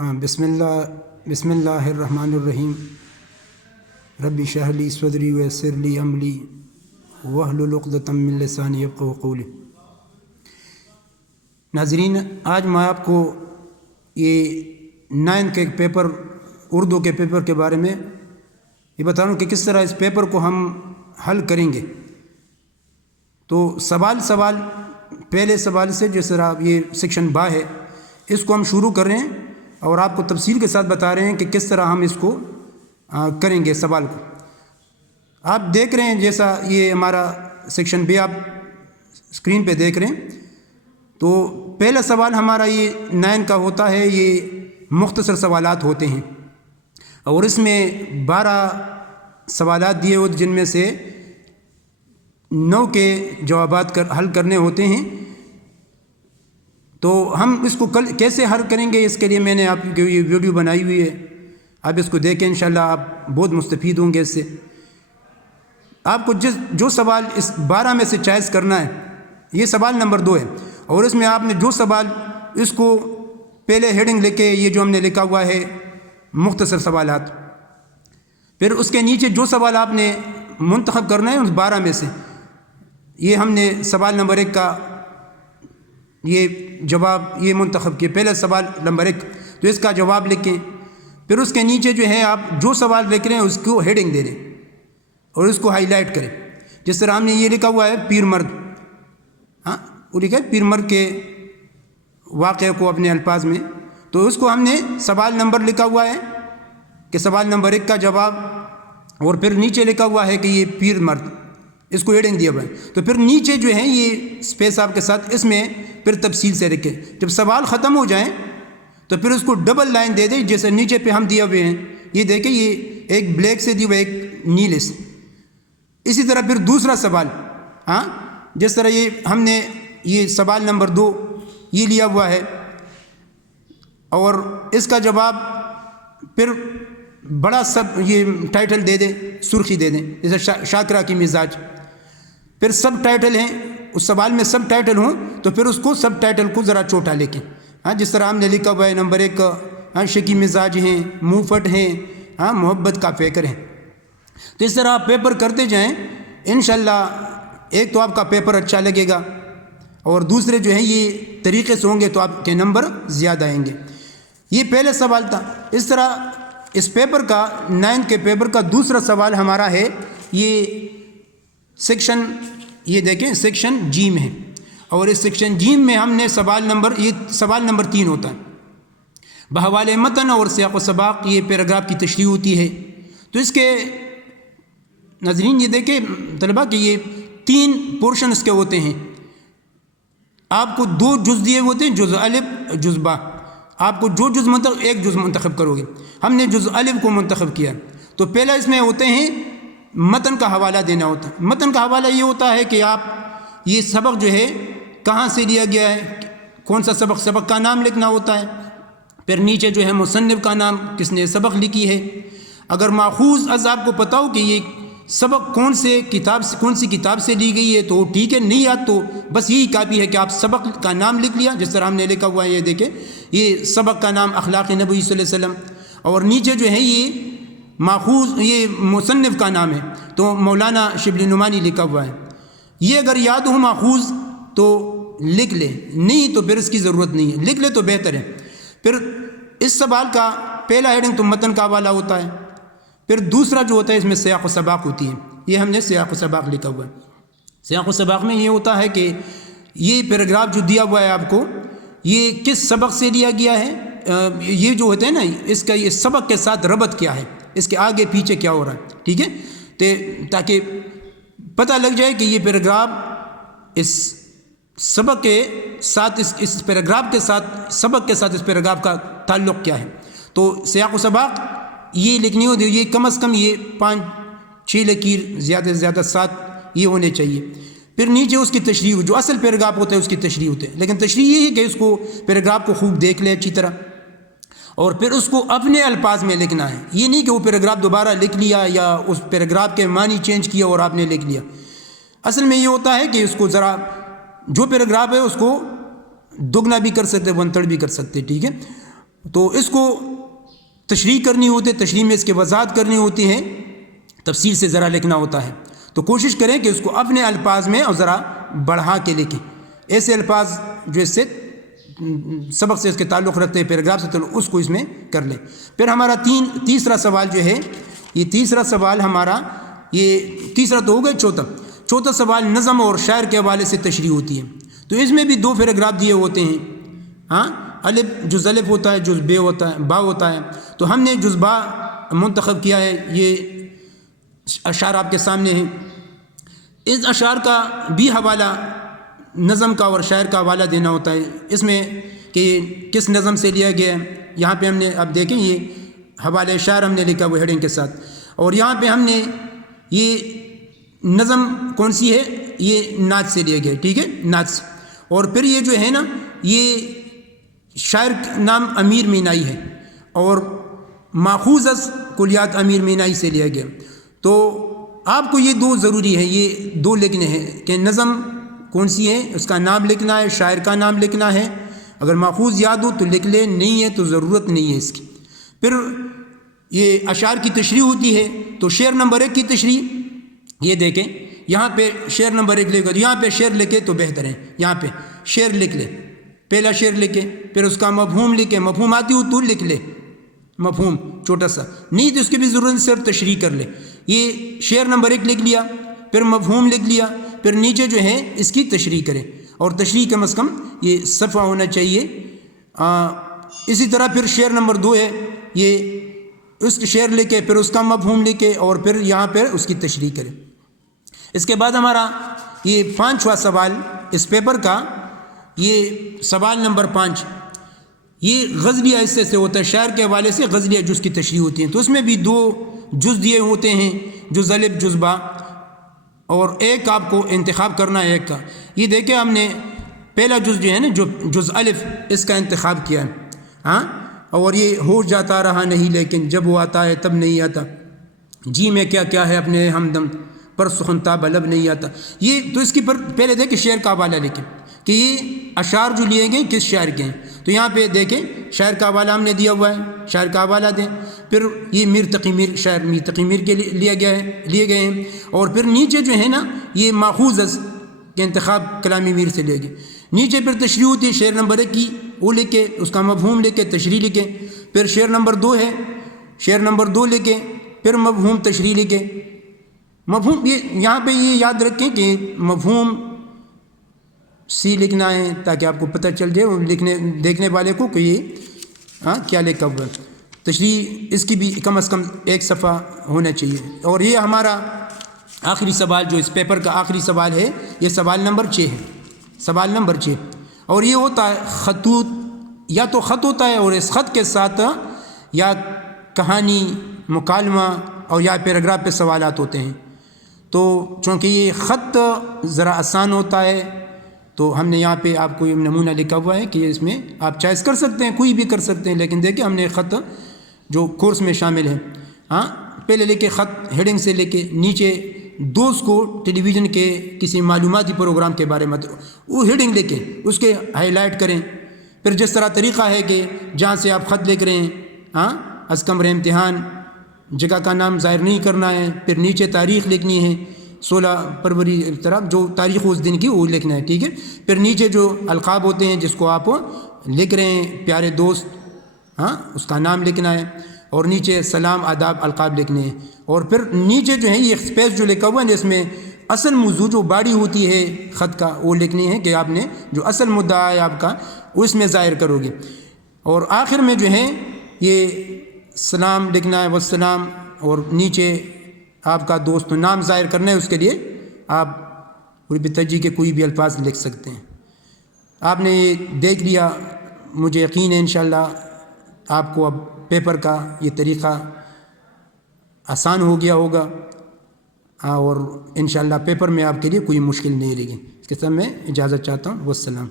بسم اللہ الرحمن الرحیم رب اشرح لی صدری ویسر لی امری واحلل عقدۃ من لسانی یفقہوا قولی۔ ناظرین، آج میں آپ کو یہ 9 کے پیپر، اردو کے پیپر کے بارے میں یہ بتا رہا ہوں کہ کس طرح اس پیپر کو ہم حل کریں گے۔ تو سوال پہلے سوال سے جس طرح یہ سیکشن با ہے اس کو ہم شروع کر رہے ہیں اور آپ کو تفصیل کے ساتھ بتا رہے ہیں کہ کس طرح ہم اس کو کریں گے سوال کو۔ آپ دیکھ رہے ہیں جیسا یہ ہمارا سیکشن بی آپ اسکرین پہ دیکھ رہے ہیں۔ تو پہلا سوال ہمارا یہ 9 کا ہوتا ہے، یہ مختصر سوالات ہوتے ہیں اور اس میں 12 سوالات دیے ہوتے جن میں سے 9 کے جوابات حل کرنے ہوتے ہیں۔ تو ہم اس کو کیسے حل کریں گے، اس کے لیے میں نے آپ کو یہ ویڈیو بنائی ہوئی ہے، آپ اس کو دیکھیں، انشاءاللہ آپ بہت مستفید ہوں گے اس سے۔ آپ کو جو سوال اس 12 میں سے چوائس کرنا ہے، یہ سوال نمبر 2 ہے اور اس میں آپ نے جو سوال اس کو پہلے ہیڈنگ لے کے، یہ جو ہم نے لکھا ہوا ہے مختصر سوالات، پھر اس کے نیچے جو سوال آپ نے منتخب کرنا ہے اس 12 میں سے، یہ ہم نے سوال نمبر 1 کا یہ جواب یہ منتخب کیا، پہلا سوال نمبر 1، تو اس کا جواب لکھیں۔ پھر اس کے نیچے جو ہے آپ جو سوال لکھ رہے ہیں اس کو ہیڈنگ دے دیں اور اس کو ہائی لائٹ کریں۔ جس طرح ہم نے یہ لکھا ہوا ہے پیر مرد، وہ لکھا ہے پیر مرد کے واقعے کو اپنے الفاظ میں، تو اس کو ہم نے سوال نمبر لکھا ہوا ہے کہ سوال نمبر 1 کا جواب، اور پھر نیچے لکھا ہوا ہے کہ یہ پیر مرد، اس کو ہیڈنگ دیا ہوا ہے۔ تو پھر نیچے جو ہے یہ اسپیس آپ کے ساتھ، اس میں پھر تفصیل سے لکھیں۔ جب سوال ختم ہو جائیں تو پھر اس کو ڈبل لائن دے دیں، جیسے نیچے پہ ہم دیا ہوئے ہیں، یہ دیکھیں یہ ایک بلیک سے دی ہوا ایک نیلے سے۔ اسی طرح پھر دوسرا سوال، جس طرح یہ ہم نے یہ سوال نمبر 2 یہ لیا ہوا ہے اور اس کا جواب پھر بڑا یہ ٹائٹل دے دیں، سرخی دے دیں، جیسے شاکرہ کی مزاج۔ پھر سب ٹائٹل ہیں، اس سوال میں سب ٹائٹل ہوں تو پھر اس کو سب ٹائٹل کو ذرا چھوٹا لکھیں۔ جس طرح ہم نے لکھا ہوا ہے نمبر 1 شکی مزاج ہیں، منہ پھٹ ہیں، محبت کا پیکر ہیں۔ تو اس طرح آپ پیپر کرتے جائیں، انشاءاللہ ایک تو آپ کا پیپر اچھا لگے گا اور دوسرے جو ہیں یہ طریقے سے ہوں گے تو آپ کے نمبر زیادہ آئیں گے۔ یہ پہلے سوال تھا۔ اس طرح اس پیپر کا 9 کے پیپر کا دوسرا سوال ہمارا ہے، یہ سیکشن، یہ دیکھیں سیکشن جی میں ہے اور اس سیکشن جی میں ہم نے سوال نمبر 3 ہوتا ہے، بحوالِ متن اور سیاق و سباق، یہ پیراگراف کی تشریح ہوتی ہے۔ تو اس کے ناظرین یہ دیکھیں طلبہ کہ یہ 3 پورشن اس کے ہوتے ہیں، آپ کو 2 جز دیے ہوتے ہیں، جز الف جز با، آپ کو جو جز ایک جز منتخب کرو گے، ہم نے جز الف کو منتخب کیا۔ تو پہلا اس میں ہوتے ہیں متن کا حوالہ دینا ہوتا ہے۔ متن کا حوالہ یہ ہوتا ہے کہ آپ یہ سبق جو ہے کہاں سے لیا گیا ہے، کون سا سبق کا نام لکھنا ہوتا ہے، پھر نیچے جو ہے مصنف کا نام، کس نے سبق لکھی ہے۔ اگر ماخوذ از آپ کو پتا ہو کہ یہ سبق کون سی کتاب سے لی گئی ہے تو ٹھیک ہے، نہیں یاد تو بس یہی کافی ہے کہ آپ سبق کا نام لکھ لیا، جس طرح ہم نے لکھا ہوا ہے، یہ دیکھیں یہ سبق کا نام اخلاق نبوی صلی اللہ علیہ وسلم، اور نیچے جو ہے یہ ماخوذ یہ مصنف کا نام ہے تو مولانا شبلی نعمانی لکھا ہوا ہے۔ یہ اگر یاد ہو ماخوذ تو لکھ لیں، نہیں تو پھر اس کی ضرورت نہیں ہے، لکھ لے تو بہتر ہے۔ پھر اس سوال کا پہلا ہیڈنگ تو متن کا حوالہ ہوتا ہے، پھر دوسرا جو ہوتا ہے اس میں سیاق و سباق ہوتی ہے، یہ ہم نے سیاق و سباق لکھا ہوا ہے۔ سیاق و سباق میں یہ ہوتا ہے کہ یہ پیراگراف جو دیا ہوا ہے آپ کو، یہ کس سبق سے لیا گیا ہے، یہ جو ہوتا ہے نا اس کا یہ سبق کے ساتھ ربط کیا ہے، اس کے آگے پیچھے کیا ہو رہا ہے، ٹھیک ہے، تاکہ پتہ لگ جائے کہ یہ پیراگراف اس سبق کے ساتھ اس پیراگراف کے ساتھ سبق کے ساتھ اس پیراگراف کا تعلق کیا ہے۔ تو سیاق و سباق یہ لکھنی ہوتی ہے، یہ کم از کم یہ 5-6 لکیر، زیادہ سے زیادہ 7 یہ ہونے چاہیے۔ پھر نیچے اس کی تشریح، جو اصل پیراگراف ہوتا ہے اس کی تشریح ہوتی ہے، لیکن تشریح یہ ہے کہ اس کو پیراگراف کو خوب دیکھ لے اچھی طرح اور پھر اس کو اپنے الفاظ میں لکھنا ہے۔ یہ نہیں کہ وہ پیراگراف دوبارہ لکھ لیا یا اس پیراگراف کے معنی چینج کیا اور آپ نے لکھ لیا۔ اصل میں یہ ہوتا ہے کہ اس کو ذرا جو پیراگراف ہے اس کو دگنا بھی کر سکتے، 1/3 بھی کر سکتے، ٹھیک ہے۔ تو اس کو تشریح کرنی ہوتی ہے، تشریح میں اس کی وضاحت کرنی ہوتی ہے، تفصیل سے ذرا لکھنا ہوتا ہے. تو کوشش کریں کہ اس کو اپنے الفاظ میں اور ذرا بڑھا کے لکھیں. ایسے الفاظ جو اس سے سبق سے اس کے تعلق رکھتے ہیں، پیراگراف سے تعلق، اس کو اس میں کر لیں. پھر ہمارا تیسرا سوال جو ہے، یہ تیسرا سوال ہمارا، یہ تیسرا تو ہو گیا. چوتھا سوال نظم اور شاعر کے حوالے سے تشریح ہوتی ہے. تو اس میں بھی 2 پیراگراف دیے ہوتے ہیں. الف الف ہوتا ہے، جز بے ہوتا ہے، با ہوتا ہے. تو ہم نے جز با منتخب کیا ہے. یہ اشعار آپ کے سامنے ہیں. اس اشعار کا بھی حوالہ نظم کا اور شاعر کا حوالہ دینا ہوتا ہے. اس میں کہ کس نظم سے لیا گیا ہے، یہاں پہ ہم نے، اب دیکھیں یہ حوالہ شاعر ہم نے لکھا وہ ہیڈنگ کے ساتھ، اور یہاں پہ ہم نے یہ نظم کون سی ہے، یہ نعت سے لیا گیا ہے. ٹھیک ہے، نعت سے. اور پھر یہ جو ہے نا، یہ شاعر نام امیر مینائی ہے، اور ماخوذ از کلیات امیر مینائی سے لیا گیا. تو آپ کو یہ 2 ضروری ہے، یہ 2 لکھنے ہیں کہ نظم کون سی ہے، اس کا نام لکھنا ہے، شاعر کا نام لکھنا ہے. اگر ماخوذ یاد ہو تو لکھ لے، نہیں ہے تو ضرورت نہیں ہے اس کی. پھر یہ اشعار کی تشریح ہوتی ہے. تو شعر نمبر 1 کی تشریح، یہ دیکھیں یہاں پہ شعر نمبر 1 لکھے، یہاں پہ شعر لکھے تو بہتر ہے. یہاں پہ شعر لکھ لے، پہلا شعر لکھے، پھر اس کا مفہوم لکھے. مفہوم آتی ہو تو لکھ لے، مفہوم چھوٹا سا، نہیں تو اس کی بھی ضرورت، صرف تشریح کر لے. یہ شعر نمبر 1 لکھ لیا، پھر مفہوم لکھ لیا، پھر نیچے جو ہے اس کی تشریح کریں، اور تشریح کم از کم یہ صفحہ ہونا چاہیے. اسی طرح پھر شعر نمبر 2 ہے، یہ اس شعر لکھے، پھر اس کا مفہوم لکھے، اور پھر یہاں پہ اس کی تشریح کریں. اس کے بعد ہمارا یہ 5واں سوال اس پیپر کا، یہ سوال نمبر 5، یہ غزلیہ حصے سے ہوتا ہے. شاعر کے حوالے سے غزلیہ جز کی تشریح ہوتی ہیں. تو اس میں بھی 2 جز دیے ہوتے ہیں، جز الف جز با، اور ایک آپ کو انتخاب کرنا ہے ایک کا. یہ دیکھیں ہم نے پہلا جز جو ہے نا، جو جز الف، اس کا انتخاب کیا ہے. اور یہ ہو جاتا رہا نہیں لیکن جب وہ آتا ہے تب نہیں آتا، جی میں کیا کیا ہے اپنے ہمدم پر سخن تاب لب نہیں آتا. یہ تو اس کی پہلے دیکھیں شعر کا حوالہ لکھیں کہ یہ اشعار جو لیے گئے کس شاعر کے ہیں. تو یہاں پہ دیکھیں شاعر کا حوالہ ہم نے دیا ہوا ہے، شاعر کا حوالہ دیں. پھر یہ میر تقی میر، شاعر میر تقی میر کے لیے گئے ہیں. اور پھر نیچے جو ہے نا، یہ ماخوذ از کے انتخاب کلامی میر سے لے گئے. نیچے پھر تشریح ہوتی ہے شعر نمبر 1 کی، وہ لکھے، اس کا مفہوم لکھے، تشریح لکھیں. پھر شعر نمبر 2 ہے، شعر نمبر 2 لکھیں، پھر مفہوم تشریح لکھیں. مفہوم یہ یہاں پہ یہ یاد رکھیں کہ مفہوم سی لکھنا ہے تاکہ آپ کو پتہ چل جائے دیکھنے والے کو کہ یہ کیا لکھا ہوا ہے. تشریح اس کی بھی کم از کم 1 صفحہ ہونا چاہیے. اور یہ ہمارا آخری سوال جو اس پیپر کا آخری سوال ہے، یہ سوال نمبر 6 ہے، سوال نمبر 6. اور یہ ہوتا ہے خطوط، یا تو خط ہوتا ہے اور اس خط کے ساتھ یا کہانی، مکالمہ اور یا پیراگراف پہ سوالات ہوتے ہیں. تو چونکہ یہ خط ذرا آسان ہوتا ہے تو ہم نے یہاں پہ آپ کو یہ نمونہ لکھا ہوا ہے کہ اس میں آپ چوائس کر سکتے ہیں، کوئی بھی کر سکتے ہیں. لیکن دیکھیں ہم نے خط جو کورس میں شامل ہے، پہلے لکھے خط ہیڈنگ سے لکھے، نیچے دوست کو ٹیلی ویژن کے کسی معلوماتی پروگرام کے بارے میں وہ ہیڈنگ لکھیں، اس کے ہائی لائٹ کریں. پھر جس طرح طریقہ ہے کہ جہاں سے آپ خط لکھ رہے ہیں، از کمرہ امتحان، جگہ کا نام ظاہر نہیں کرنا ہے. پھر نیچے تاریخ لکھنی ہے، 16 فروری طرح جو تاریخ اس دن کی وہ لکھنا ہے. ٹھیک ہے. پھر نیچے جو القاب ہوتے ہیں جس کو آپ لکھ رہے ہیں، پیارے دوست، اس کا نام لکھنا ہے. اور نیچے سلام، آداب، القاب لکھنے ہیں. اور پھر نیچے جو ہے یہ اسپیس جو لکھا ہوا ہے جس میں اصل موضوع جو باڈی ہوتی ہے خط کا وہ لکھنی ہے کہ آپ نے جو اصل مدعا ہے آپ کا اس میں ظاہر کرو گے. اور آخر میں جو ہے یہ سلام لکھنا ہے، والسلام، اور نیچے آپ کا دوست نام ظاہر کرنا ہے. اس کے لیے آپ پوری بتجی کے کوئی بھی الفاظ لکھ سکتے ہیں. آپ نے یہ دیکھ لیا، مجھے یقین ہے انشاءاللہ آپ کو اب پیپر کا یہ طریقہ آسان ہو گیا ہوگا، اور انشاءاللہ پیپر میں آپ کے لیے کوئی مشکل نہیں رہے گی. اس کے ساتھ میں اجازت چاہتا ہوں. والسلام.